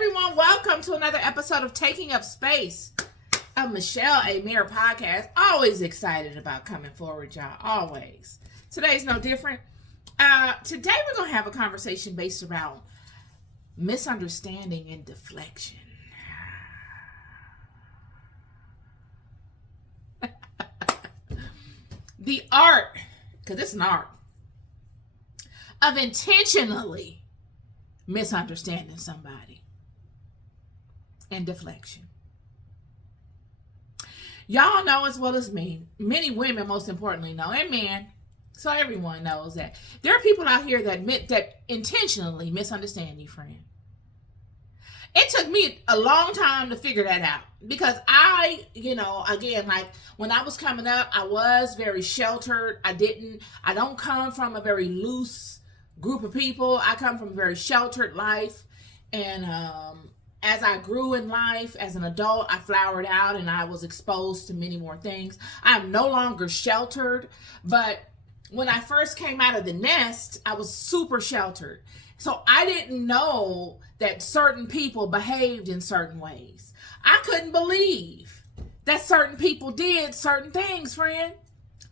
everyone. Welcome to another episode of Taking Up Space, a Michelle A. Mayer podcast. Always excited about coming forward, y'all. Always. Today's no different. Today we're going to have a conversation based around misunderstanding and deflection. The art, because it's an art, of intentionally misunderstanding somebody and deflection. Y'all know as well as me, many women most importantly know, and men, so everyone knows that there are people out here that intentionally misunderstand you, friend. It took me a long time to figure that out because I when I was coming up, I was very sheltered. I don't come from a very loose group of people. I come from a very sheltered life. And as I grew in life, as an adult, I flowered out and I was exposed to many more things. I'm no longer sheltered, but when I first came out of the nest, I was super sheltered. So I didn't know that certain people behaved in certain ways. I couldn't believe that certain people did certain things, friend.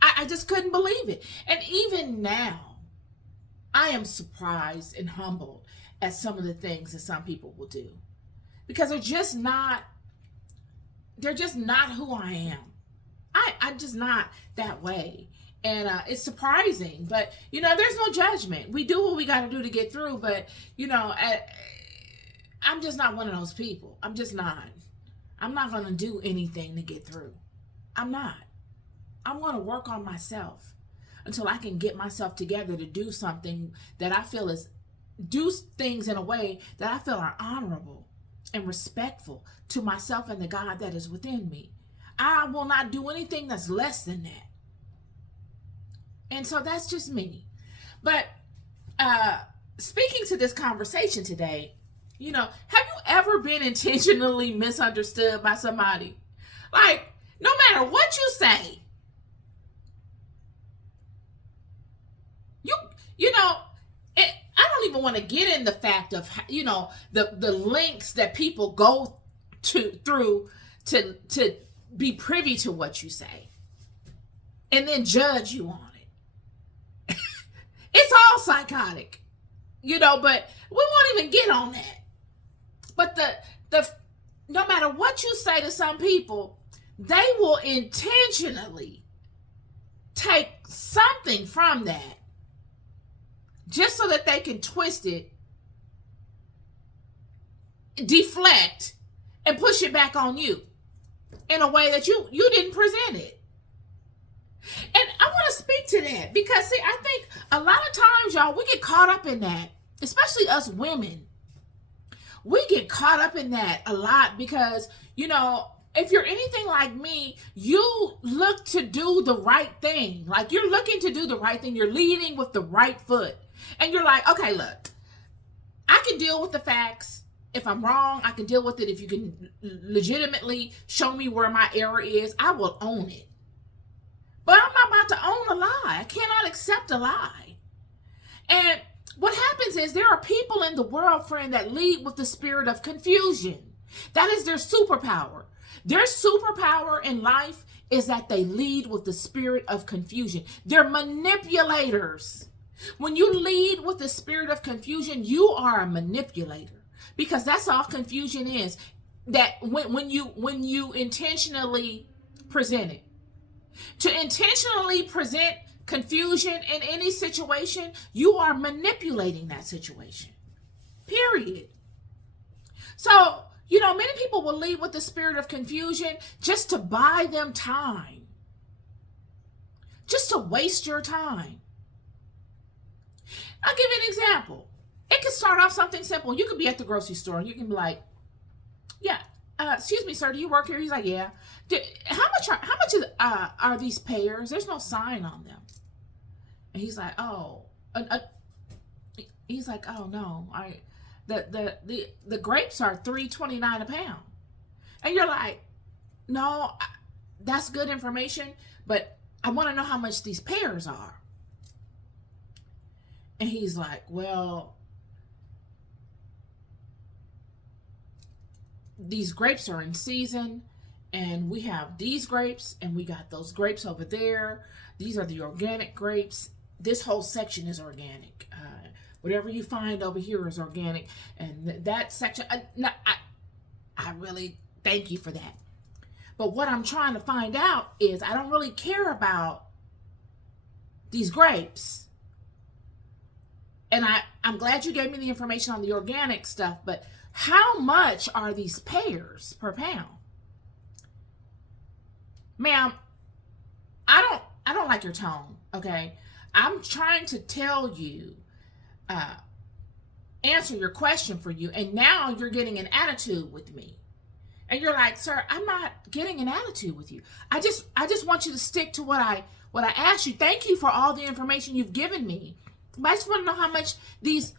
I just couldn't believe it. And even now, I am surprised and humbled at some of the things that some people will do. Because they're just not who I am. I'm just not that way. And it's surprising, but, there's no judgment. We do what we got to do to get through, but, I'm just not one of those people. I'm just not. I'm not going to do anything to get through. I'm not. I'm going to work on myself until I can get myself together to do something that I feel do things in a way that I feel are honorable and respectful to myself and the God that is within me. I will not do anything that's less than that. And so that's just me. But speaking to this conversation today, have you ever been intentionally misunderstood by somebody? Like, no matter what you say, I don't even want to get in the fact of, the links that people go through to be privy to what you say and then judge you on it. It's all psychotic, but we won't even get on that. But no matter what you say to some people, they will intentionally take something from that just so that they can twist it, deflect, and push it back on you in a way that you didn't present it. And I want to speak to that because, see, I think a lot of times, y'all, we get caught up in that, especially us women. We get caught up in that a lot because, if you're anything like me, you look to do the right thing. Like, you're looking to do the right thing. You're leading with the right foot. And you're like, okay, look, I can deal with the facts. If I'm wrong, I can deal with it. If you can legitimately show me where my error is, I will own it. But I'm not about to own a lie. I cannot accept a lie. And what happens is there are people in the world, friend, that lead with the spirit of confusion. That is their superpower. Their superpower in life is that they lead with the spirit of confusion. They're manipulators. When you lead with the spirit of confusion, you are a manipulator, because that's all confusion is. That when you intentionally present it. To intentionally present confusion in any situation, you are manipulating that situation. Period. So, many people will lead with the spirit of confusion just to buy them time. Just to waste your time. I'll give you an example. It could start off something simple. You could be at the grocery store and you can be like, yeah, excuse me, sir, do you work here? He's like, yeah. How much are these pears? There's no sign on them. And he's like, oh, he's like, oh no, the grapes are $3.29 a pound. And you're like, no, that's good information, but I want to know how much these pears are. And he's like, well, these grapes are in season, and we have these grapes, and we got those grapes over there. These are the organic grapes. This whole section is organic. Whatever you find over here is organic, and that section, I really thank you for that. But what I'm trying to find out is I don't really care about these grapes. And I'm glad you gave me the information on the organic stuff, but how much are these pears per pound? Ma'am, I don't like your tone, okay? I'm trying to tell you, answer your question for you, and now you're getting an attitude with me. And you're like, sir, I'm not getting an attitude with you. I just want you to stick to what I asked you. Thank you for all the information you've given me. But I just want to know how much these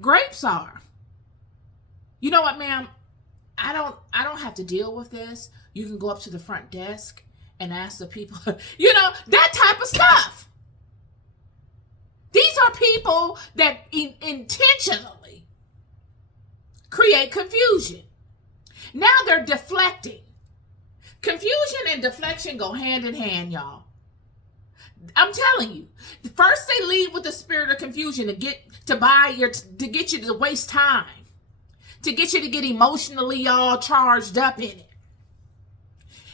grapes are. You know what, ma'am? I don't have to deal with this. You can go up to the front desk and ask the people, that type of stuff. These are people that intentionally create confusion. Now they're deflecting. Confusion and deflection go hand in hand, y'all. I'm telling you. First they lead with the spirit of confusion to get you to waste time, to get you to get emotionally all charged up in it.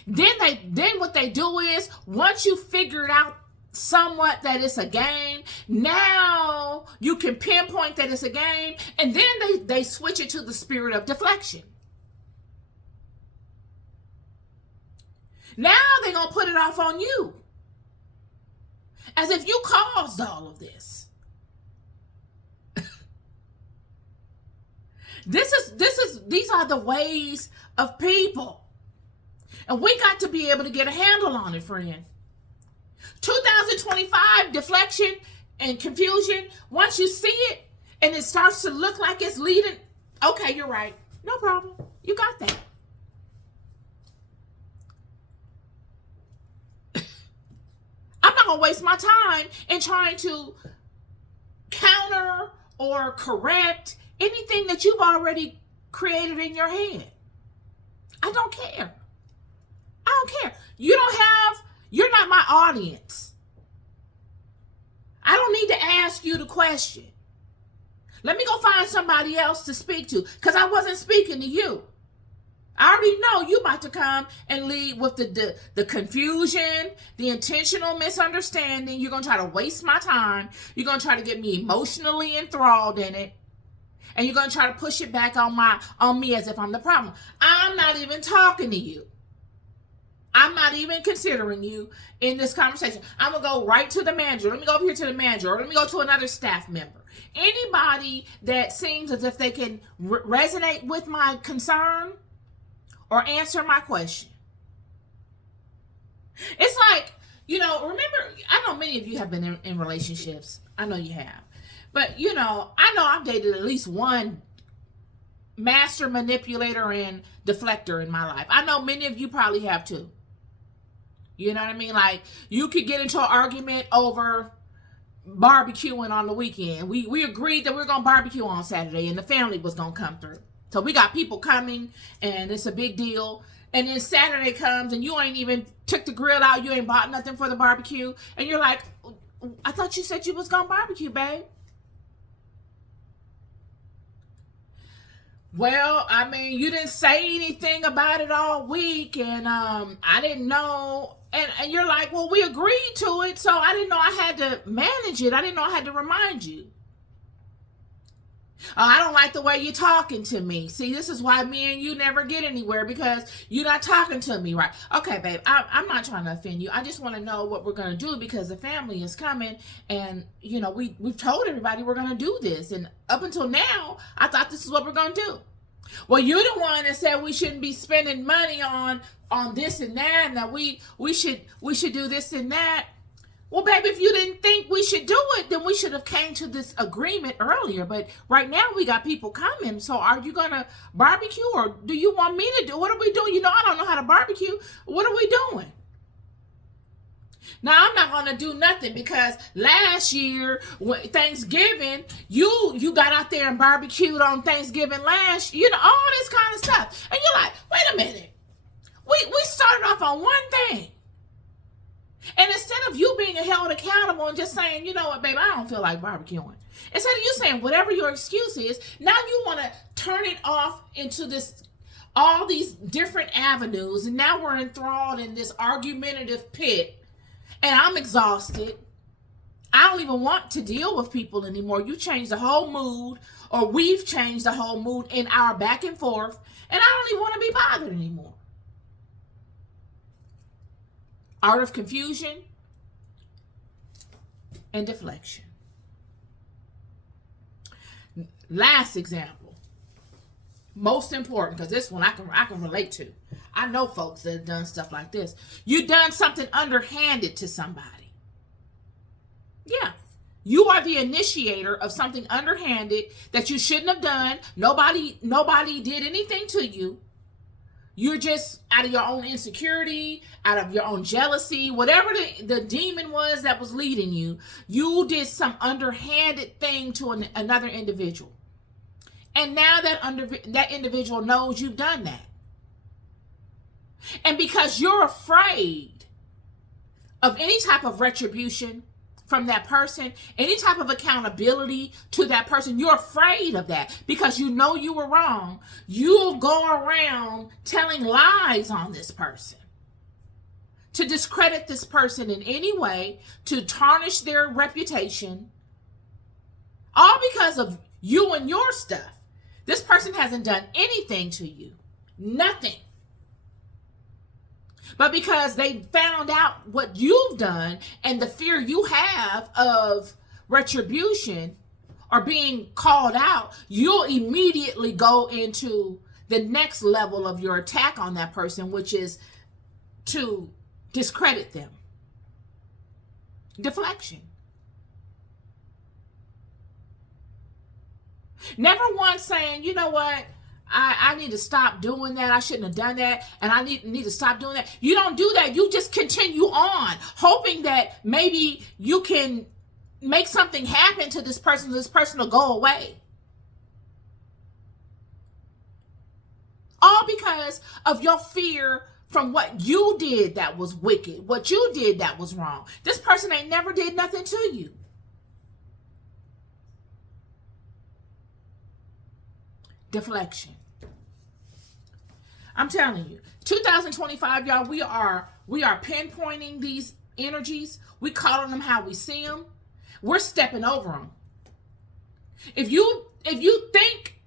Then what they do is, once you figure it out somewhat that it's a game, now you can pinpoint that it's a game, and then they switch it to the spirit of deflection. Now they're going to put it off on you, as if you caused all of this. These are the ways of people. And we got to be able to get a handle on it, friend. 2025 deflection and confusion, once you see it and it starts to look like it's leading, okay, you're right. No problem. You got that. I'm not going to waste my time in trying to counter or correct anything that you've already created in your head. I don't care. I don't care. You're not my audience. I don't need to ask you the question. Let me go find somebody else to speak to, because I wasn't speaking to you. I already know you about to come and lead with the confusion, the intentional misunderstanding. You're going to try to waste my time. You're going to try to get me emotionally enthralled in it. And you're going to try to push it back on me as if I'm the problem. I'm not even talking to you. I'm not even considering you in this conversation. I'm going to go right to the manager. Let me go up here to the manager, or let me go to another staff member. Anybody that seems as if they can resonate with my concern or answer my question. It's like, remember, I know many of you have been in relationships. I know you have. But, I know I've dated at least one master manipulator and deflector in my life. I know many of you probably have too. You know what I mean? Like, you could get into an argument over barbecuing on the weekend. We agreed that we were going to barbecue on Saturday, and the family was going to come through. So we got people coming, and it's a big deal. And then Saturday comes, and you ain't even took the grill out. You ain't bought nothing for the barbecue. And you're like, I thought you said you was going to barbecue, babe. Well, I mean, you didn't say anything about it all week, and I didn't know. And you're like, well, we agreed to it, so I didn't know I had to manage it. I didn't know I had to remind you. I don't like the way you're talking to me. See, this is why me and you never get anywhere, because you're not talking to me right. Okay, babe, I'm not trying to offend you. I just want to know what we're going to do, because the family is coming, and, we've told everybody we're going to do this. And up until now, I thought this is what we're going to do. Well, you're the one that said we shouldn't be spending money on this and that, and that we should do this and that. Well, baby, if you didn't think we should do it, then we should have came to this agreement earlier. But right now we got people coming. So are you going to barbecue, or do you want me to do? What are we doing? I don't know how to barbecue. What are we doing? Now I'm not gonna do nothing because last year Thanksgiving, you got out there and barbecued on Thanksgiving last, all this kind of stuff, and you're like, wait a minute, we started off on one thing, and instead of you being held accountable and just saying, you know what, babe, I don't feel like barbecuing, instead of you saying whatever your excuse is, now you want to turn it off into this. All these different avenues, and now we're enthralled in this argumentative pit. And I'm exhausted. I don't even want to deal with people anymore. You changed the whole mood, or we've changed the whole mood in our back and forth, and I don't even want to be bothered anymore. Art of confusion and deflection. Last example. Most important, because this one I can relate to. I know folks that have done stuff like this. You done something underhanded to somebody. Yeah. You are the initiator of something underhanded that you shouldn't have done. Nobody did anything to you. You're just out of your own insecurity, out of your own jealousy, whatever the demon was that was leading you, you did some underhanded thing to another individual. And now that individual knows you've done that. And because you're afraid of any type of retribution from that person, any type of accountability to that person, you're afraid of that because you know you were wrong. You'll go around telling lies on this person to discredit this person in any way, to tarnish their reputation, all because of you and your stuff. This person hasn't done anything to you. Nothing. But because they found out what you've done and the fear you have of retribution or being called out, you'll immediately go into the next level of your attack on that person, which is to discredit them. Deflection. Never once saying, you know what, I need to stop doing that. I shouldn't have done that. And I need to stop doing that. You don't do that. You just continue on, hoping that maybe you can make something happen to this person will go away. All because of your fear from what you did that was wicked, what you did that was wrong. This person ain't never did nothing to you. Deflection. I'm telling you, 2025, y'all, we are pinpointing these energies. We calling them how we see them. We're stepping over them. If you think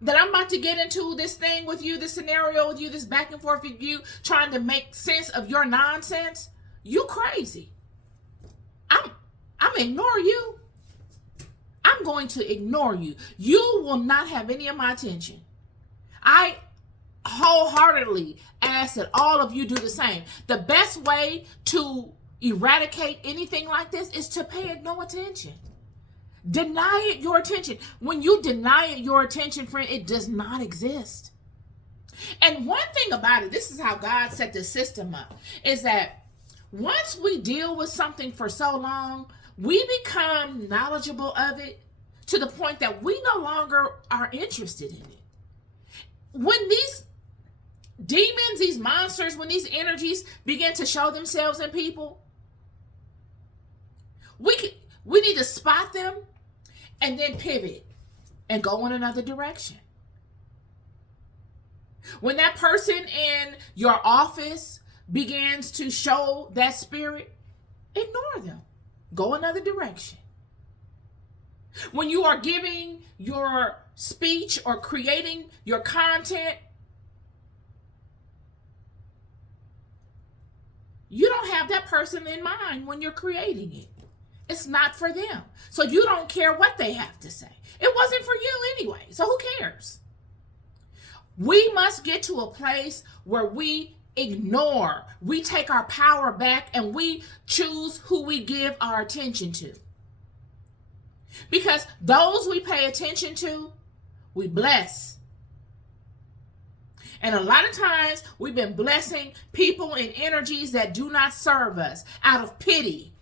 that I'm about to get into this thing with you, this scenario with you, this back and forth with you, trying to make sense of your nonsense, you crazy. I'm ignore you. I'm going to ignore you. You will not have any of my attention. I wholeheartedly ask that all of you do the same. The best way to eradicate anything like this is to pay it no attention. Deny it your attention. When you deny it your attention, friend, it does not exist. And one thing about it, this is how God set the system up, is that once we deal with something for so long, we become knowledgeable of it to the point that we no longer are interested in it. When these demons, these monsters, when these energies begin to show themselves in people, we need to spot them and then pivot and go in another direction. When that person in your office begins to show that spirit, ignore them. Go another direction. When you are giving your speech or creating your content, you don't have that person in mind when you're creating it. It's not for them. So you don't care what they have to say. It wasn't for you anyway, so who cares? We must get to a place where we ignore, we take our power back, and we choose who we give our attention to. Because those we pay attention to, we bless. And a lot of times we've been blessing people and energies that do not serve us out of pity.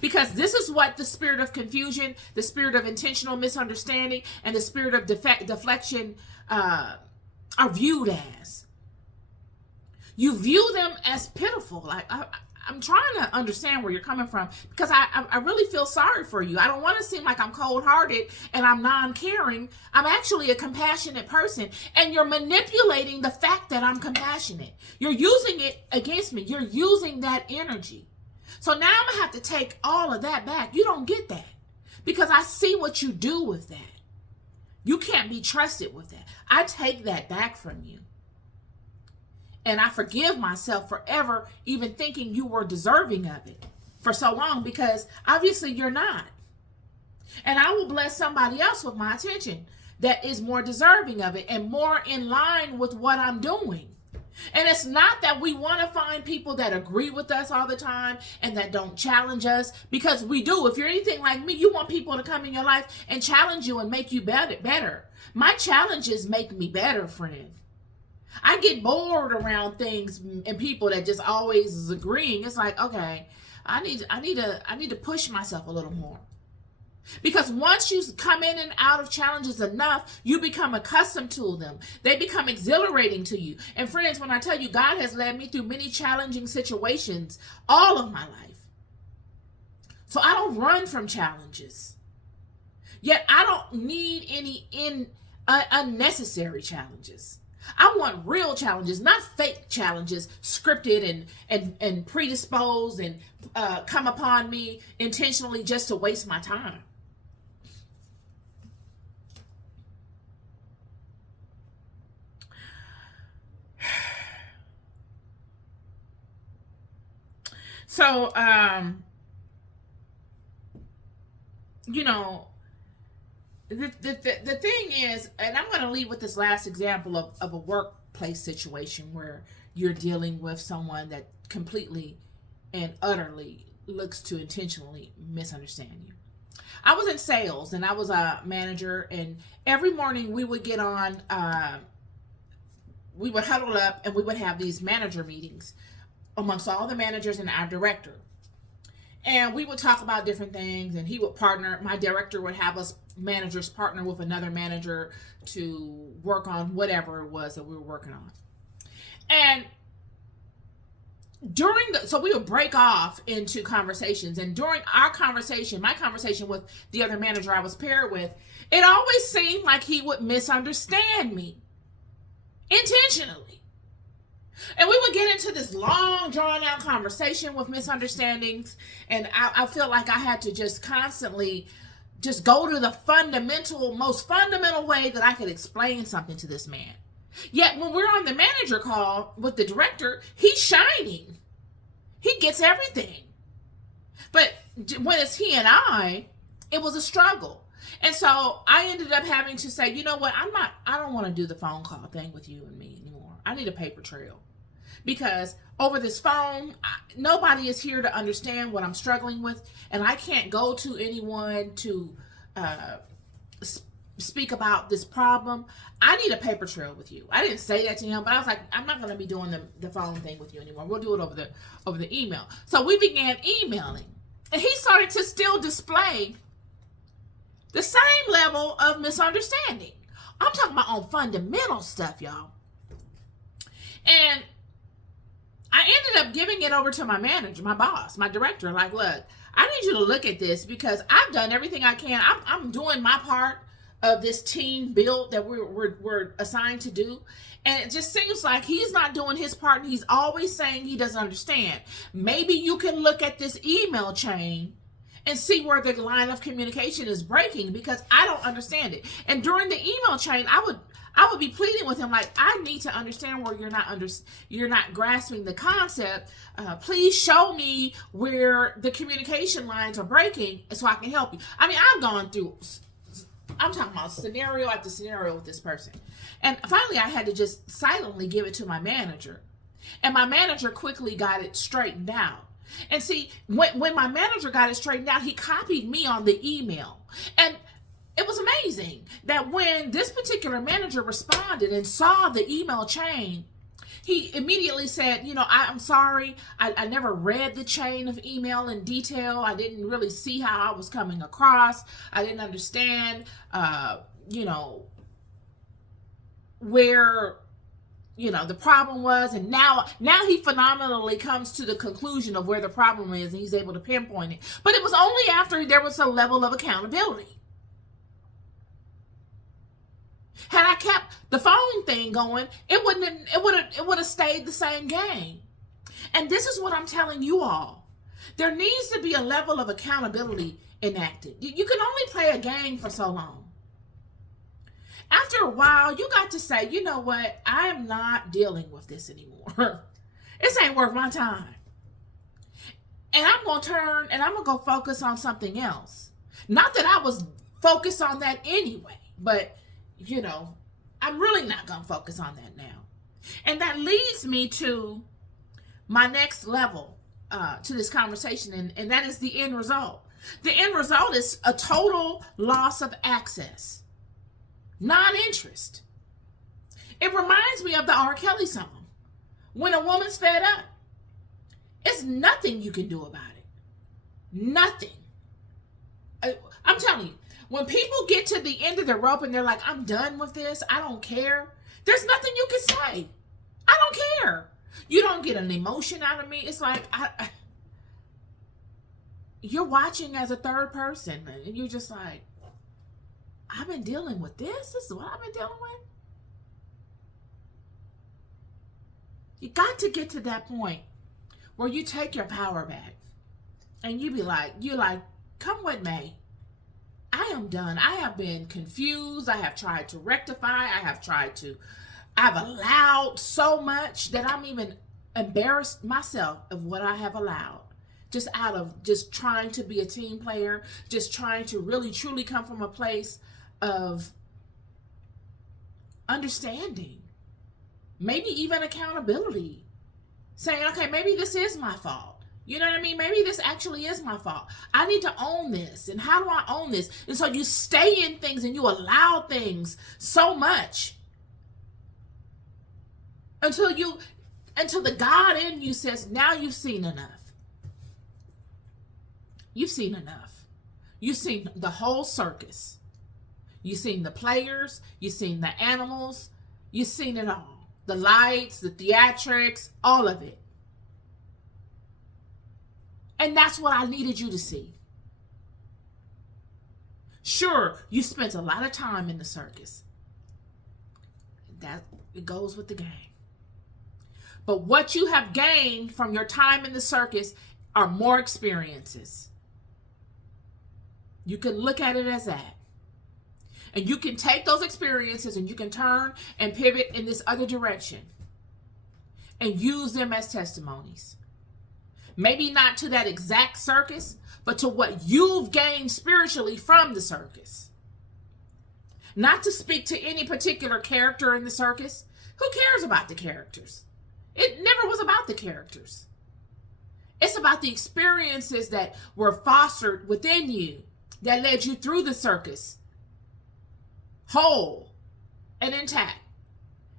Because this is what the spirit of confusion, the spirit of intentional misunderstanding, and the spirit of deflection are viewed as. You view them as pitiful. Like, I'm trying to understand where you're coming from, because I really feel sorry for you. I don't want to seem like I'm cold-hearted and I'm non-caring. I'm actually a compassionate person, and you're manipulating the fact that I'm compassionate. You're using it against me. You're using that energy. So now I'm going to have to take all of that back. You don't get that, because I see what you do with that. You can't be trusted with that. I take that back from you. And I forgive myself for ever even thinking you were deserving of it for so long, because obviously you're not. And I will bless somebody else with my attention that is more deserving of it and more in line with what I'm doing. And it's not that we want to find people that agree with us all the time and that don't challenge us, because we do. If you're anything like me, you want people to come in your life and challenge you and make you better. My challenges make me better, friend. I get bored around things and people that just always is agreeing. It's like, okay, I need to push myself a little more. Because once you come in and out of challenges enough, you become accustomed to them. They become exhilarating to you. And friends, when I tell you, God has led me through many challenging situations all of my life. So I don't run from challenges. Yet I don't need any unnecessary challenges. I want real challenges, not fake challenges, scripted and predisposed and come upon me intentionally just to waste my time. So, the thing is, and I'm going to leave with this last example of a workplace situation where you're dealing with someone that completely and utterly looks to intentionally misunderstand you. I was in sales and I was a manager, and every morning we would get on, we would huddle up and we would have these manager meetings amongst all the managers and our director. And we would talk about different things, and he would partner, my director would have us managers partner with another manager to work on whatever it was that we were working on. And so we would break off into conversations, and during our conversation, my conversation with the other manager I was paired with, it always seemed like he would misunderstand me intentionally. And we would get into this long, drawn-out conversation with misunderstandings, and I feel like I had to just constantly just go to the most fundamental way that I could explain something to this man. Yet when we're on the manager call with the director, he's shining. He gets everything. But when it's he and I, it was a struggle. And so I ended up having to say, you know what, I don't want to do the phone call thing with you and me anymore. I need a paper trail. Because over this phone, nobody is here to understand what I'm struggling with, and I can't go to anyone to speak about this problem. I need a paper trail with you. I didn't say that to him, but I was like, I'm not going to be doing the phone thing with you anymore. We'll do it over the email. So we began emailing, and he started to still display the same level of misunderstanding. I'm talking about on fundamental stuff, y'all. And I ended up giving it over to my manager, my boss, my director. Like, look, I need you to look at this, because I've done everything I can. I'm doing my part of this team build that we're assigned to do. And it just seems like he's not doing his part, and he's always saying he doesn't understand. Maybe you can look at this email chain and see where the line of communication is breaking, because I don't understand it. And during the email chain, I would be pleading with him, like, I need to understand where you're not grasping the concept. Please show me where the communication lines are breaking so I can help you. I mean, I've gone through, I'm talking about scenario after scenario with this person. And finally, I had to just silently give it to my manager. And my manager quickly got it straightened out. And see, when my manager got it straightened out, he copied me on the email. And it was amazing that when this particular manager responded and saw the email chain, he immediately said, I'm sorry. I never read the chain of email in detail. I didn't really see how I was coming across. I didn't understand, where, the problem was. And now he phenomenally comes to the conclusion of where the problem is, and he's able to pinpoint it. But it was only after there was a level of accountability. Had I kept the phone thing going, it would have stayed the same game. And this is what I'm telling you all. There needs to be a level of accountability enacted. You can only play a game for so long. After a while, you got to say, you know what? I am not dealing with this anymore. This ain't worth my time. And I'm going to turn and I'm going to go focus on something else. Not that I was focused on that anyway, but I'm really not going to focus on that now. And that leads me to my next level to this conversation, and that is the end result. The end result is a total loss of access, non-interest. It reminds me of the R. Kelly song, When a Woman's Fed Up. It's nothing you can do about it. Nothing. I'm telling you, when people get to the end of the rope and they're like, I'm done with this, I don't care, there's nothing you can say. I don't care. You don't get an emotion out of me. It's like, you're watching as a third person, and you're just like, I've been dealing with this. This is what I've been dealing with. You got to get to that point where you take your power back and you're like, come with me. I am done. I have been confused. I have tried to rectify. I've allowed so much that I'm even embarrassed myself of what I have allowed. Just out of just trying to be a team player, just trying to really truly come from a place of understanding, maybe even accountability, saying, okay, maybe this is my fault. You know what I mean? Maybe this actually is my fault. I need to own this. And how do I own this? And so you stay in things and you allow things so much until the God in you says, now you've seen enough. You've seen enough. You've seen the whole circus. You've seen the players. You've seen the animals. You've seen it all. The lights, the theatrics, all of it. And that's what I needed you to see. Sure, you spent a lot of time in the circus. It goes with the game. But what you have gained from your time in the circus are more experiences. You can look at it as that. And you can take those experiences and you can turn and pivot in this other direction and use them as testimonies. Maybe not to that exact circus, but to what you've gained spiritually from the circus. Not to speak to any particular character in the circus. Who cares about the characters? It never was about the characters. It's about the experiences that were fostered within you that led you through the circus, whole and intact.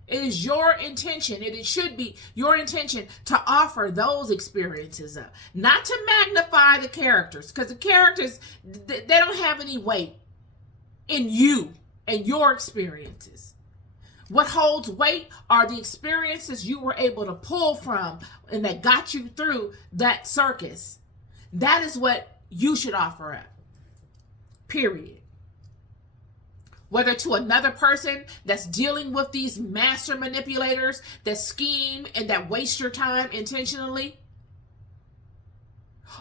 It is your intention, it should be your intention to offer those experiences up. Not to magnify the characters, because the characters, they don't have any weight in you and your experiences. What holds weight are the experiences you were able to pull from and that got you through that circus. That is what you should offer up. Period. Whether to another person that's dealing with these master manipulators that scheme and that waste your time intentionally,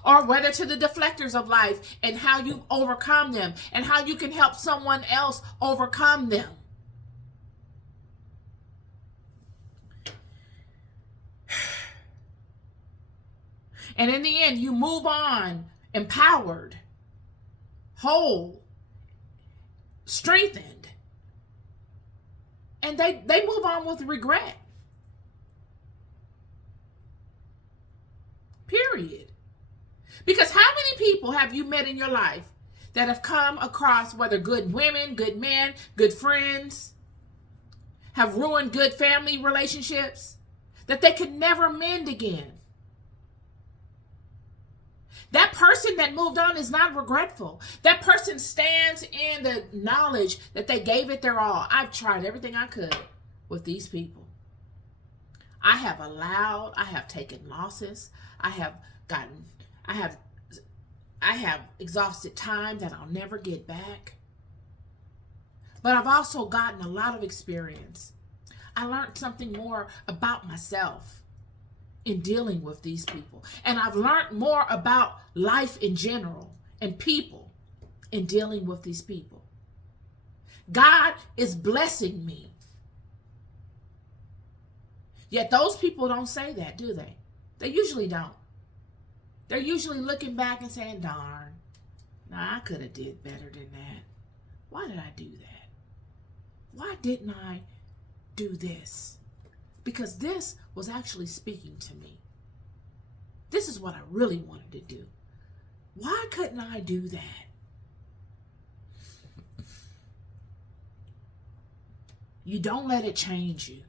or whether to the deflectors of life and how you overcome them and how you can help someone else overcome them. And in the end, you move on empowered, whole, strengthened, and they move on with regret. Period. Because how many people have you met in your life that have come across, whether good women, good men, good friends, have ruined good family relationships, that they could never mend again. That person that moved on is not regretful. That person stands in the knowledge that they gave it their all. I've tried everything I could with these people. I have taken losses. I have exhausted time that I'll never get back. But I've also gotten a lot of experience. I learned something more about myself in dealing with these people. And I've learned more about life in general and people in dealing with these people. God is blessing me. Yet those people don't say that, do they? They usually don't. They're usually looking back and saying, darn, I could have did better than that. Why did I do that? Why didn't I do this? Because this was actually speaking to me. This is what I really wanted to do. Why couldn't I do that? You don't let it change you.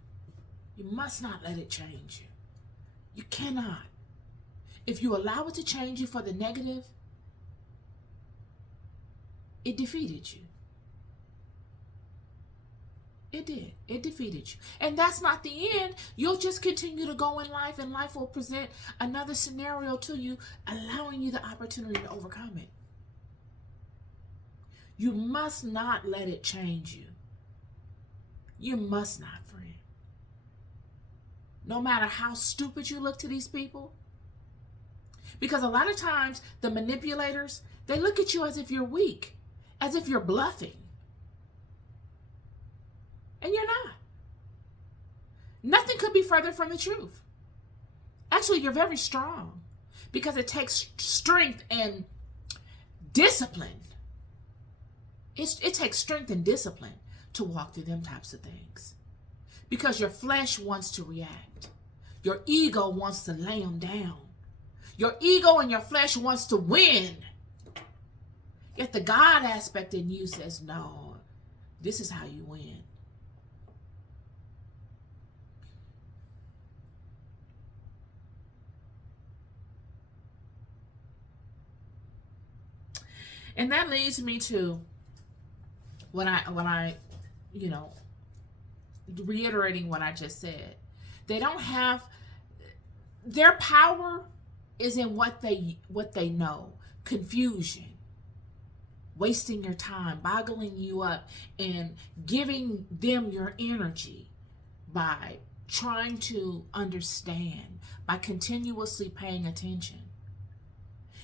You must not let it change you. You cannot. If you allow it to change you for the negative, it defeated you. It did. It defeated you. And that's not the end. You'll just continue to go in life, and life will present another scenario to you, allowing you the opportunity to overcome it. You must not let it change you. You must not, friend. No matter how stupid you look to these people. Because a lot of times, the manipulators, they look at you as if you're weak, as if you're bluffing. And you're not. Nothing could be further from the truth. Actually, you're very strong, because it takes strength and discipline. It takes strength and discipline to walk through them types of things. Because your flesh wants to react. Your ego wants to lay them down. Your ego and your flesh wants to win. Yet the God aspect in you says, no, this is how you win. And that leads me to when I reiterating what I just said. They don't have, their power is in what they know. Confusion, wasting your time, boggling you up, and giving them your energy by trying to understand, by continuously paying attention.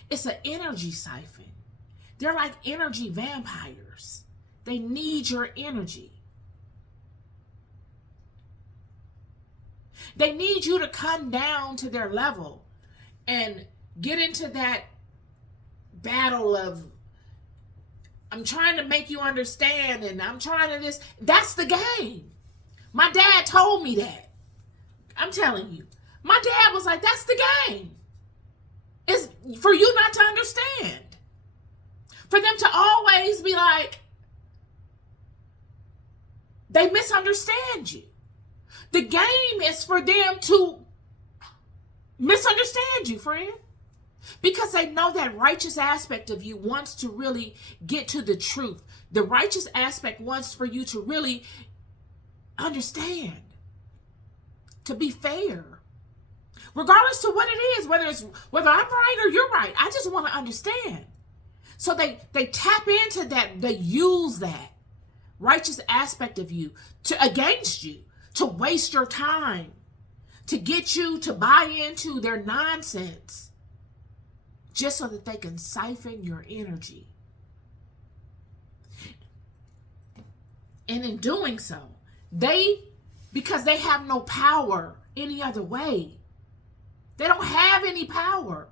It's an energy siphon. They're like energy vampires. They need your energy. They need you to come down to their level and get into that battle of, I'm trying to make you understand, and I'm trying to this. That's the game. My dad told me that. I'm telling you. My dad was like, that's the game. It's for you not to understand. For them to always be like, they misunderstand you. The game is for them to misunderstand you, friend. Because they know that righteous aspect of you wants to really get to the truth. The righteous aspect wants for you to really understand. To be fair. Regardless to what it is, whether I'm right or you're right. I just want to understand. So they tap into that, they use that righteous aspect of you against you, to waste your time, to get you to buy into their nonsense, just so that they can siphon your energy. And in doing so, because they have no power any other way. They don't have any power.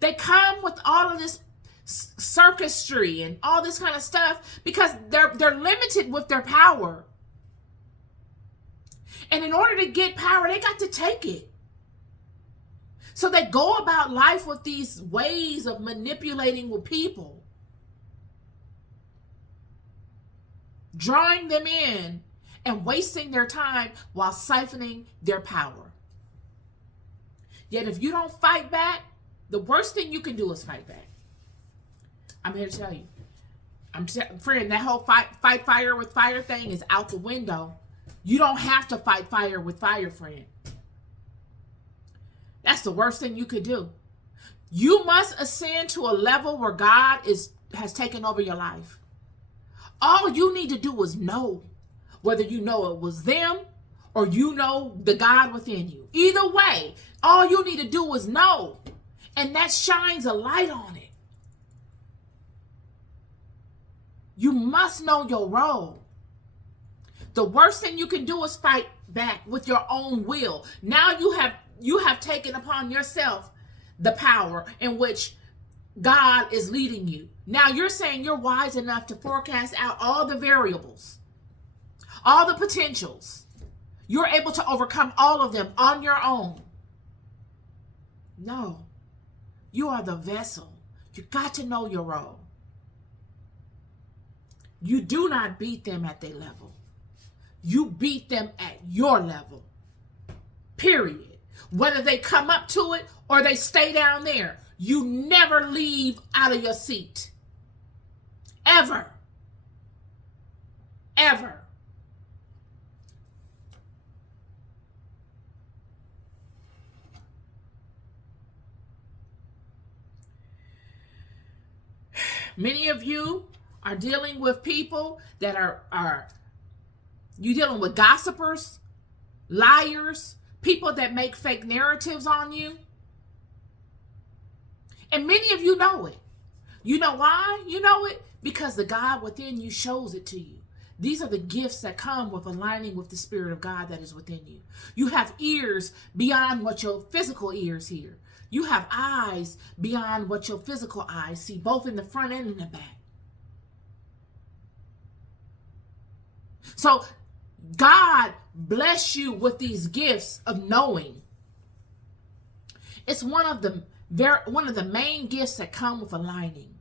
They come with all of this circusry and all this kind of stuff because they're limited with their power. And in order to get power, they got to take it. So they go about life with these ways of manipulating with people. drawing them in and wasting their time while siphoning their power. Yet if you don't fight back, the worst thing you can do is fight back. I'm here to tell you. Friend, that whole fight fire with fire thing is out the window. You don't have to fight fire with fire, friend. That's the worst thing you could do. You must ascend to a level where God has taken over your life. All you need to do is know, whether you know it was them or you know the God within you. Either way, all you need to do is know, and that shines a light on it. You must know your role. The worst thing you can do is fight back with your own will. Now you have taken upon yourself the power in which God is leading you. Now you're saying you're wise enough to forecast out all the variables, all the potentials. You're able to overcome all of them on your own. No, you are the vessel. You got to know your role. You do not beat them at their level. You beat them at your level. Period. Whether they come up to it or they stay down there, you never leave out of your seat. Ever. Ever. Many of you are dealing with people that are you dealing with gossipers, liars, people that make fake narratives on you. And many of you know it. You know why you know it? Because the God within you shows it to you. These are the gifts that come with aligning with the Spirit of God that is within you. You have ears beyond what your physical ears hear. You have eyes beyond what your physical eyes see, both in the front and in the back. So God bless you with these gifts of knowing. It's one of the main gifts that come with aligning.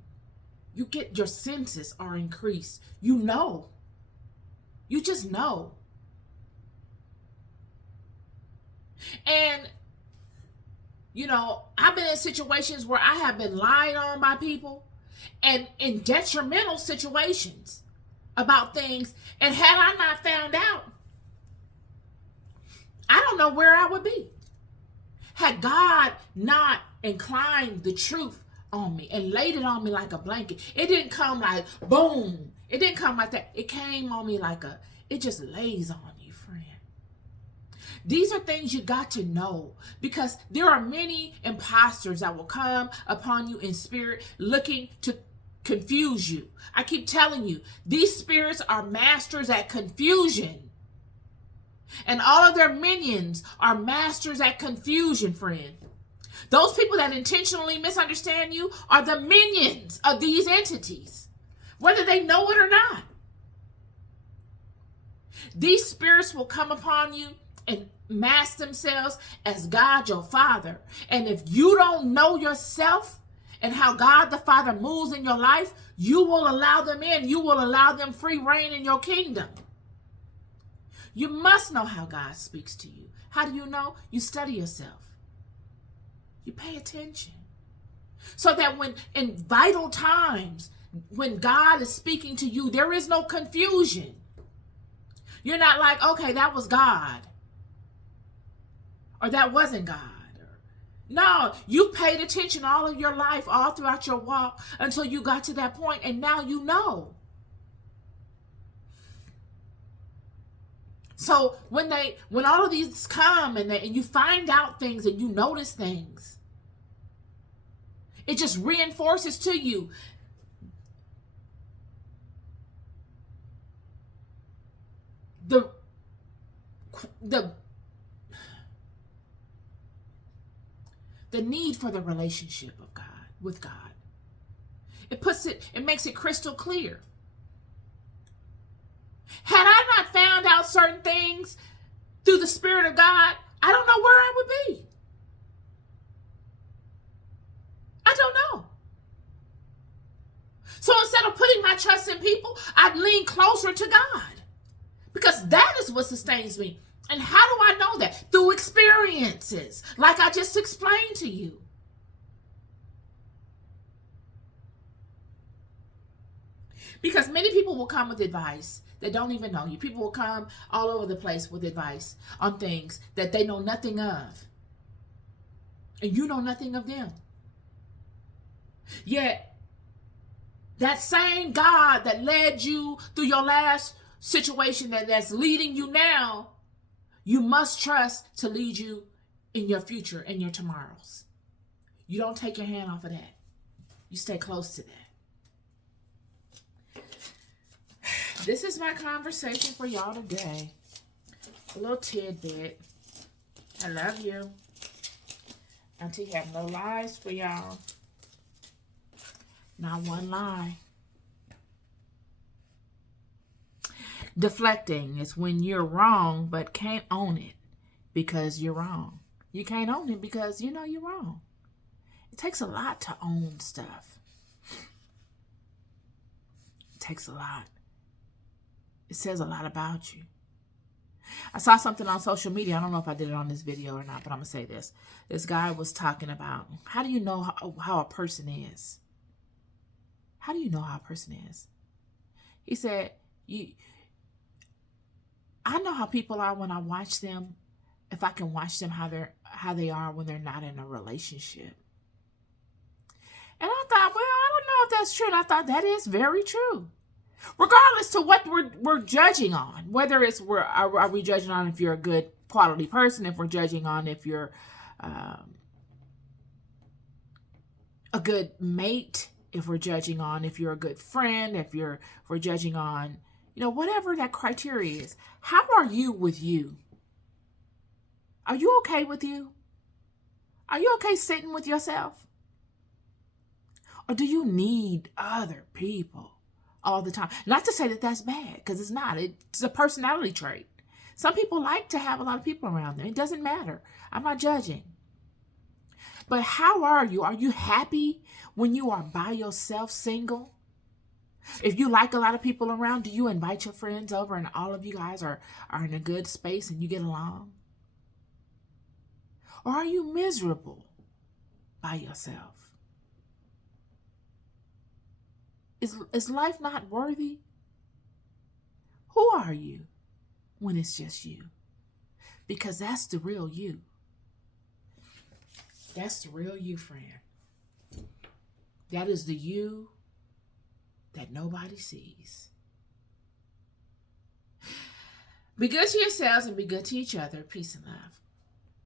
You get, your senses are increased. You know. You just know. And you know, I've been in situations where I have been lied on by people, and in detrimental situations about things. And had I not found out, I don't know where I would be. Had God not inclined the truth on me and laid it on me like a blanket, it didn't come like boom. It didn't come like that. It came on me like it just lays on you, friend. These are things you got to know, because there are many imposters that will come upon you in spirit looking to confuse you. I keep telling you, these spirits are masters at confusion. And all of their minions are masters at confusion, friend. Those people that intentionally misunderstand you are the minions of these entities, whether they know it or not. These spirits will come upon you and mask themselves as God your Father. And if you don't know yourself and how God the Father moves in your life, you will allow them in. You will allow them free reign in your kingdom. You must know how God speaks to you. How do you know? You study yourself. You pay attention. So that when in vital times, when God is speaking to you, there is no confusion. You're not like, okay, that was God. Or that wasn't God. No, you've paid attention all of your life, all throughout your walk, until you got to that point, and now you know. So when all of these come and you find out things and you notice things, it just reinforces to you the need for the relationship of God with God. It makes it crystal clear. Had I not found out certain things through the Spirit of God, I don't know where I would be. I don't know. So instead of putting my trust in people, I lean closer to God. Because that is what sustains me. And how do I know that? Through experiences, like I just explained to you. Because many people will come with advice that don't even know you. People will come all over the place with advice on things that they know nothing of. And you know nothing of them. Yet, that same God that led you through your last situation that's leading you now, you must trust to lead you in your future and your tomorrows. You don't take your hand off of that. You stay close to that. This is my conversation for y'all today. A little tidbit. I love you. Auntie have no lies for y'all. Not one lie. Deflecting is when you're wrong but can't own it because you're wrong. You can't own it because you know you're wrong. It takes a lot to own stuff. It takes a lot. It says a lot about you. I saw something on social media. I don't know if I did it on this video or not, but I'm going to say this. This guy was talking about, how do you know how a person is? How do you know how a person is? He said, I know how people are when I watch them, if I can watch them how they are when they're not in a relationship. And I thought, well, I don't know if that's true. And I thought that is very true. Regardless to what we're judging on, whether it's are we judging on if you're a good quality person, if we're judging on if you're a good mate, if we're judging on if you're a good friend, if we're judging on, whatever that criteria is. How are you with you? Are you okay with you? Are you okay sitting with yourself? Or do you need other people all the time? Not to say that that's bad, because it's not. It's a personality trait. Some people like to have a lot of people around them. It doesn't matter. I'm not judging. But how are you? Are you happy when you are by yourself, single? If you like a lot of people around, do you invite your friends over and all of you guys are in a good space and you get along? Or are you miserable by yourself? Is life not worthy? Who are you when it's just you? Because that's the real you. That's the real you, friend. That is the you that nobody sees. Be good to yourselves and be good to each other. Peace and love.